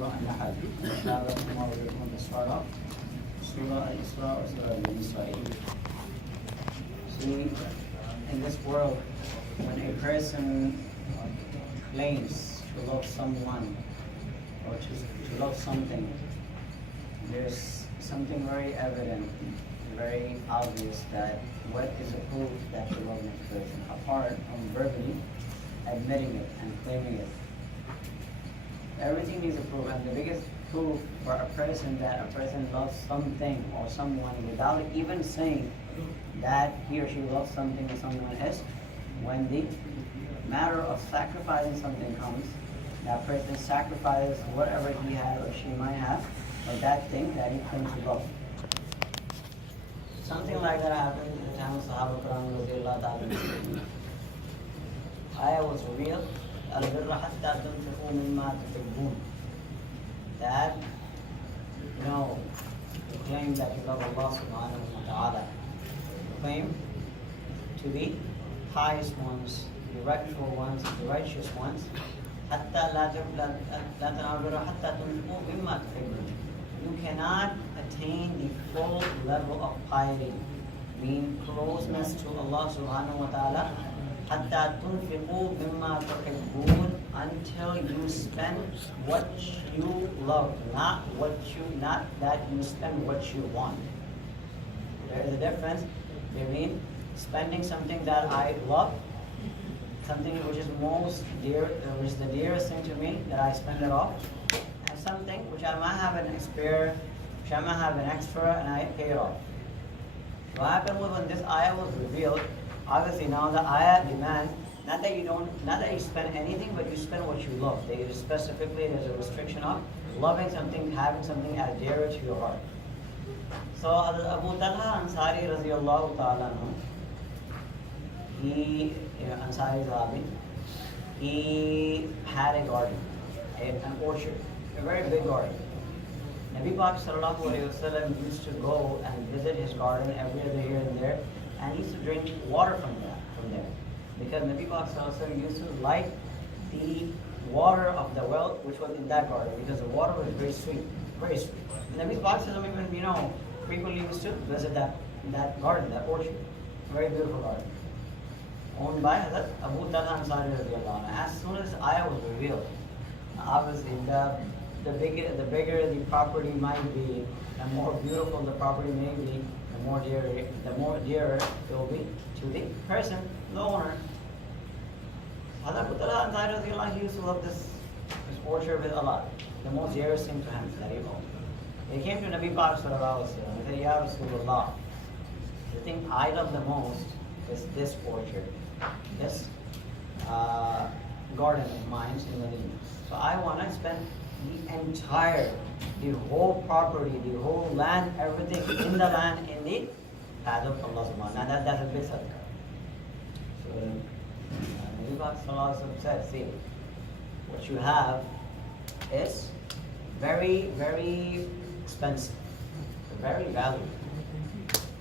Surah An-Nahl. Inshallah, tomorrow we're going to start off Surah Al-Isra or Surah Al-Israel. See, in this world, when a person claims to love someone or to love something, there's something very evident, very obvious that what is a proof that you love this person, apart from verbally admitting it and claiming it. Everything needs a proof, and the biggest proof for a person that a person loves something or someone without even saying that he or she loves something or someone is when the matter of sacrificing something comes. That person sacrifices whatever he has or she might have or that thing that he claims to love. Something like that happened in the time of Sahaba Quran radiallahu ta'ala. Ayah was revealed, al-birra hatta tunfiqu mimma tuhibbun. That, you claim that you love Allah subhanahu wa ta'ala. You claim to the highest ones, the rightful ones, the righteous ones. Hatta la tanalu birra hatta tunfiqu mimma tuhibbun. You cannot attain the full level of piety, mean closeness to Allah subhanahu wa ta'ala, hatta tunfiqu mimma tuhibbun, until you spend what you love, not that you spend what you want. There is a difference between spending something that I love, something which is most dear, which is the dearest thing to me, that I spend it off, and something which I might have an spare, which I might have an extra, and I pay it off. What happened was when this ayah was revealed, obviously now the ayah demands not that you spend anything, but you spend what you love. Specifically, there's a restriction of loving something, having something as dear to your heart. So Abu Talha Ansari radiallahu ta'ala, he, Ansari Zahabi, he had a garden, an orchard, a very big garden. Nabi Pak sallallahu alayhi wa sallam used to go and visit his garden every other here and there, and he used to drink water from there. Because Nabi Pak sallallahu alayhi wa sallam used to like the water of the well which was in that garden, because the water was very sweet, very sweet. And Nabi Pak sallallahu alayhi wa sallam even, frequently used to visit that garden, that orchard, very beautiful garden, owned by Hazrat Abu Talha Ansari radiallahu anhu. As soon as ayah was revealed, obviously the bigger the property might be, the more beautiful the property may be, the more dearer it will be to the person, the owner. Hazrat Abu Talha Ansari radiallahu anhu, he used to love this orchard with a lot. The most dearest thing to him that he owned. They came to Nabi Pak sallallahu alayhi wa sallam and said, Ya Rasulullah, the thing I love the most is this orchard, this garden of mine in Medina. So I want to spend the whole property, the whole land, everything in the land, in the path of Allah subhanahu wa ta'ala. That's a big sadaqah. So Nabi Pak sallallahu alayhi wa sallam said, see, what you have is very, very expensive, very valuable.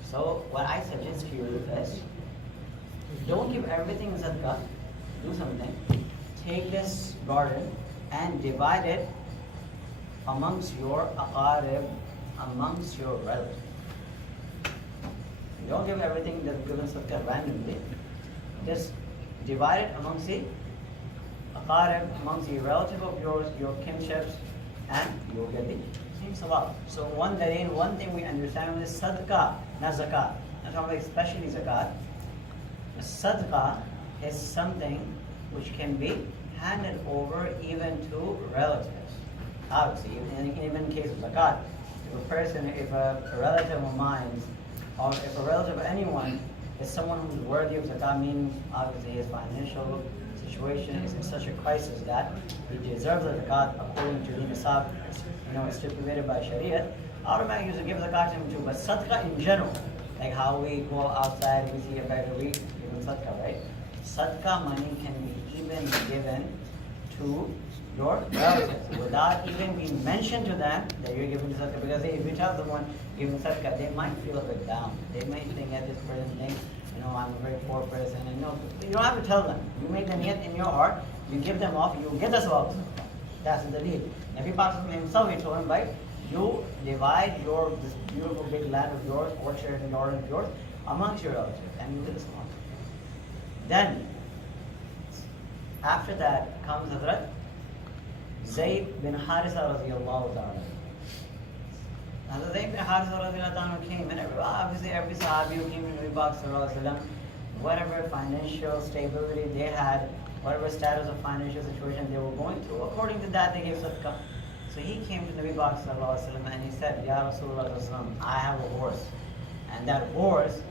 So what I suggest to you is, don't give everything as sadaqah. Do something. Take this garden and divide it amongst your aqarib, amongst your relatives. Don't give everything that's given sadaqah randomly. Just divide it amongst the aqarib, amongst the relative of yours, your kinships, and you'll get the same sawab. So one thing we understand is sadaqah, not zakat. I'm talking about especially zakat. Sadaqah is something which can be handed over even to relatives. Obviously, even in case of zakat, if a relative of mine, or if a relative of anyone is someone who's worthy of zakat, meaning obviously his financial situation is in such a crisis that he deserves the zakat according to the nisab, stipulated by Sharia, automatically you should give zakat to him too. But sadaqah in general, like how we go outside, we see a beggar, we give him sadaqah, right? Sadaqah money can be even given to your relatives without even being mentioned to them that you're giving sadaqah. Because if you tell someone giving sadaqah, they might feel a bit down. They might think that this person thinks, I'm a very poor person. And you don't have to tell them. You make the niyat in your heart, you give them off, you get the sawab. That's the deal. Nabi Pak himself, he told him, right, you divide this beautiful big land of yours, orchard and garden of yours, amongst your relatives, and you do this among. Then, after that comes Hazrat Zayd bin Harisa radiallahu ta'ala. Hazrat Zayd bin Harisa radiallahu ta'ala came, and obviously every Sahabi who came to Nabi Pak sallallahu alaihi wasallam, whatever financial stability they had, whatever status of financial situation they were going through, according to that they gave sadaqah. So he came to Nabi Pak sallallahu alaihi wasallam and he said, Ya Rasulullah, I have a horse, and that horse,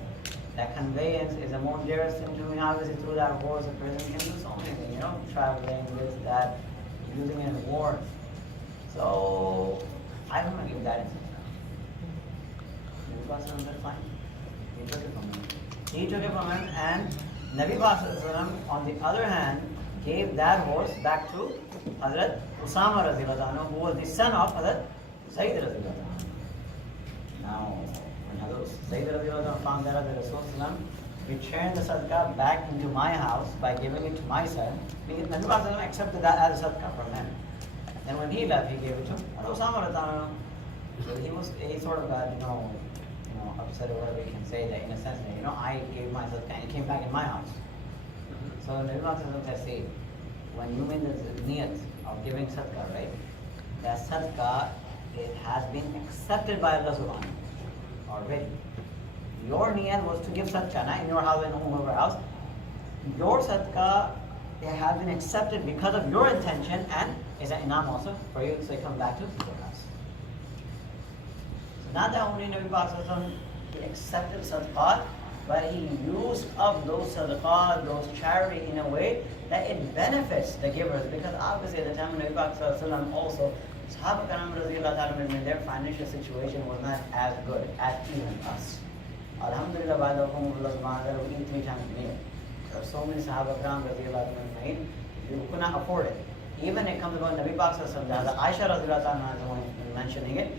that conveyance is the most dearest thing to me. Obviously through that horse a person can do so many things, traveling, this, that, using it in war. So I don't want to give that in sadaqah. Nabi Pak sallallahu alaihi wasallam said, fine. He took it from him. He took it from him, and Nabi Pak on the other hand gave that horse back to Hazrat Usama radiallahu anhu, who was the son of Hazrat Sayyid radiallahu anhu. Now, when Hazrat Sayyid radiallahu anhu found that the Rasul returned the sadaqah back into my house by giving it to my son, Nabi Pak accepted that as a sadaqah from him. And when he left, he gave it to Usama radiallahu anhu. So he sort of got, upset or whatever you can say, that in a sense that, I gave my sadaqah and it came back in my house. So Nabi Muhammad said, when you made the niyat of giving sadaqah, right, that sadaqah, it has been accepted by Allah subhanahu wa ta'ala already. Your niyat was to give sadaqah, not in your house and whoever else. Your sadaqah, it has been accepted because of your intention, and is an inam also for you, so it comes back to your house. So not that only Nabi Muhammad, he accepted sadaqah, but he used up those sadaqah, those charity in a way that it benefits the givers. Because obviously at the time of Nabi Muhammad also, Sahaba Karam radiallahu ta'ala, their financial situation was not as good as even us. Alhamdulillah, Allah subhanahu wa ta'ala, we eat 3 times a meal. There are so many Sahaba Karam radiallahu ta'ala, you could not afford it. Even it comes about Nabi Muhammad, Aisha radiallahu ta'ala is mentioning it,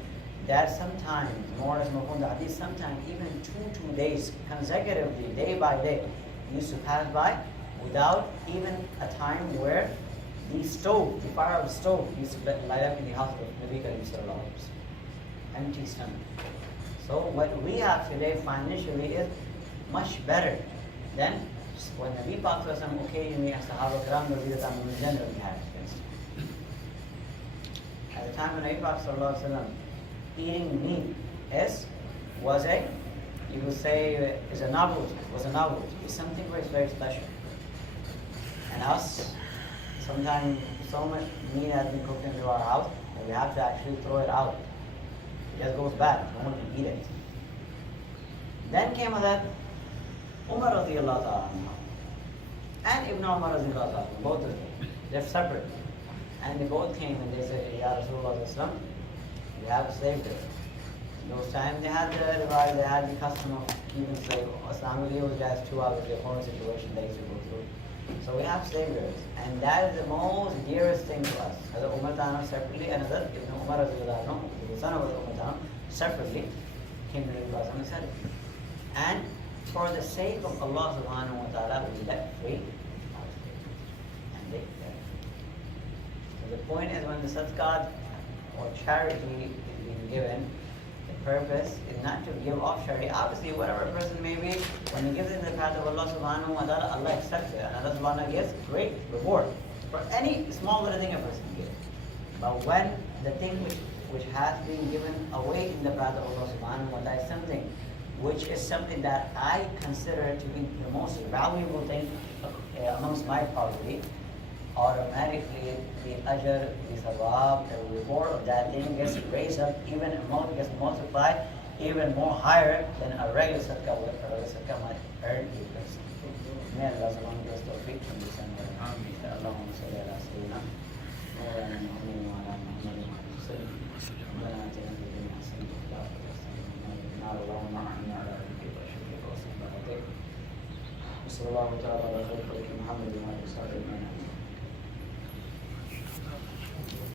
that sometimes, more as Mufund Hadith, sometimes even 2 days consecutively, day by day, used to pass by without even a time where the stove, the fire of the stove, used to light up in the house of Nabi Karim sallallahu alaihi wasallam. Empty stomach. So what we have today financially is much better than when Nabi Pak occasionally and Sahaba Karam generally had. At the time of Nabi Pak sallallahu alaihi wasallam, eating meat was a, you would say, is a novelty, it's something very special. And us, sometimes so much meat has been cooked into our house that we have to actually throw it out. It just goes bad, no one can eat it. Then came that Umar radiallahu ta'ala and Ibn Umar radiallahu ta'ala, both of them, they're separate. And they both came and they said, Ya Rasulullah, we have slave girls. In those times they had the rival, they had the custom of keeping slave. Islamically it was just 2 hours, the whole situation they used to go through. So we have slave girls, and that is the most dearest thing to us. Hazrat Umar Tana separately, and Hazrat Ibn Umar, the son of Umar Tana, separately came to Nabi Muhammad and said it. And for the sake of Allah subhanahu wa ta'ala, we let free our slaves. And they left. So the point is, when the sadaqah or charity is being given, the purpose is not to give off charity. Obviously, whatever a person may be, when he gives it in the path of Allah subhanahu wa ta'ala, Allah accepts it. And Allah subhanahu wa ta'ala gives great reward for any small little thing a person gives. But when the thing which has been given away in the path of Allah subhanahu wa ta'ala is something that I consider to be the most valuable thing amongst my property, automatically the ajr, the thawab, the reward of that thing gets raised up, even amount gets multiplied even more higher than a regular sadaqah might earn a person. May Allah subhanahu wa ta'ala tawfiq from this and Allahumma salli ala sayyidina Maulana Muhammad Abdullah ربنا آتنا في الدنيا حسنة وفي الآخرة حسنة وقنا عذاب النار اللهم أعني على ذكرك وشكرك وحسن عبادتك وصلى الله تعالى على خير خلق محمد وعلى آله وصحبه أجمعين.